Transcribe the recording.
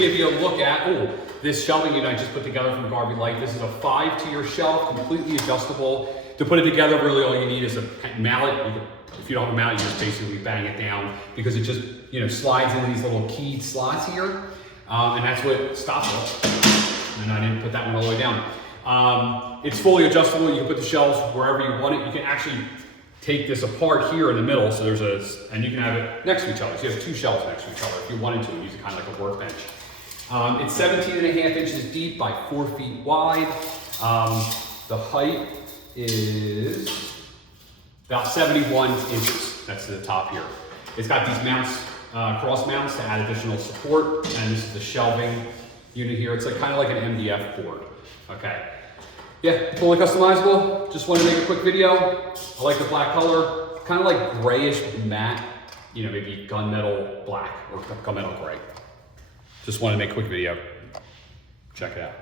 give you a look at, this shelving unit I just put together from Garvee Light. This is a 5-tier shelf, completely adjustable. To put it together, really all you need is a mallet. If you don't have a mallet, you just basically bang it down because it just slides in these little keyed slots here. And that's what stops it. And I didn't put that one all the way down. It's fully adjustable. You can put the shelves wherever you want it. You can actually take this apart here in the middle. So and you can have it next to each other. So you have 2 shelves next to each other if you wanted to, and use it kind of like a workbench. It's 17.5 inches deep by 4 feet wide. The height is about 71 inches. That's to the top here. It's got these mounts, cross mounts to add additional support. And this is the shelving unit here. It's kind of like an MDF board. Okay. Yeah, fully customizable. Just wanted to make a quick video. I like the black color. Kind of like grayish matte, maybe gunmetal black or gunmetal gray. Just wanted to make a quick video. Check it out.